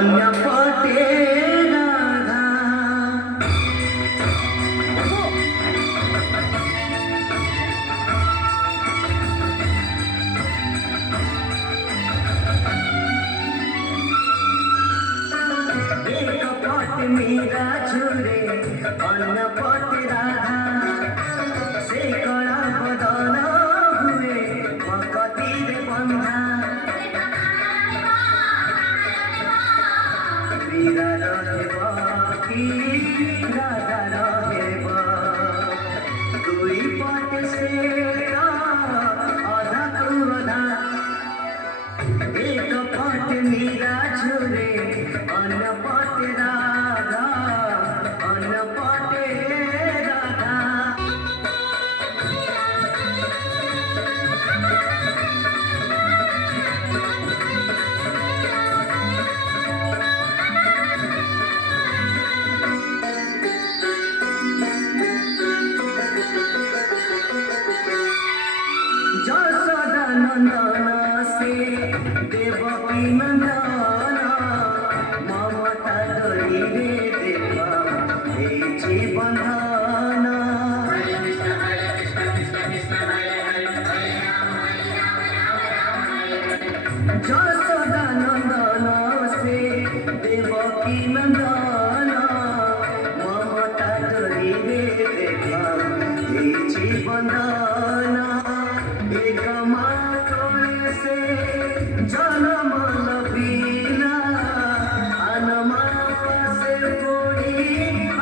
अन्य पटे राधा एक पट मीरा छुरे अन्य पट राधा से कला बदन हुए भक्ति बंधा मीरा रहे की राधा रहे दुई पट से अधा तू अधा एक पट मीरा छुरे अन्य पट राधा अन्य पट राधा जसोदा नंदन से देवकी नंदन ममता दरी रे देव बंधन जसोदा नंदन से देवकी नंदन ममता दरी रे देव बंधन एक मात्र से जन्म लबीला आनमा से कोड़ी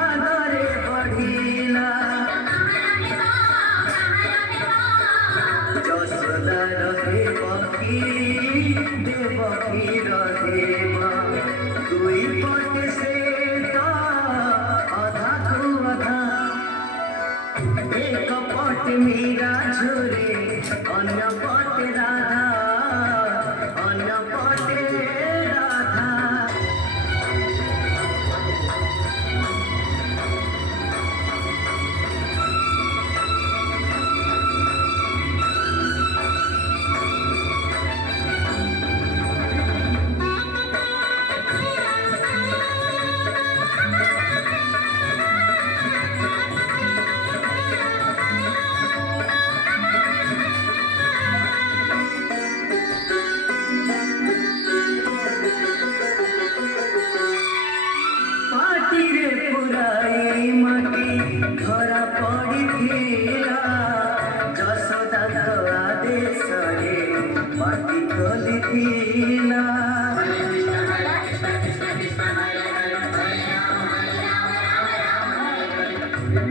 आदरे बढ़ीला जसोदा रहे बकी देवकी रहे दुई पट से अधा तू अधा एक पट मीरा छुरे अन्य पट राधा अन्य पट राधा पुराई माटी धरा पड़ीला जसोदा आदेश माटी खोलीला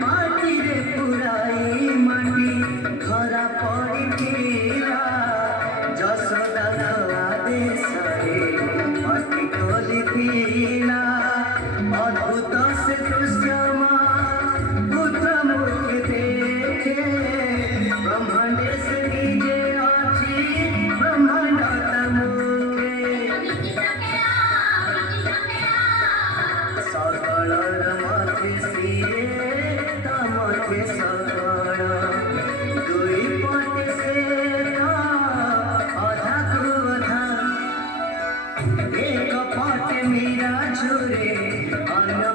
माटी रे पुराई माटी धरा पड़ीला जसोदा आदेश माटी खोलीला अद्भुत से दृश्यमा पुत्र मुखे देखे ब्रह्मांड से निजे अच्छी ब्रह्मांड मुखे सकल मथे सिए तमथे सकल दुई पट से अधा तू अधा एक पट मीरा छुरे अन्य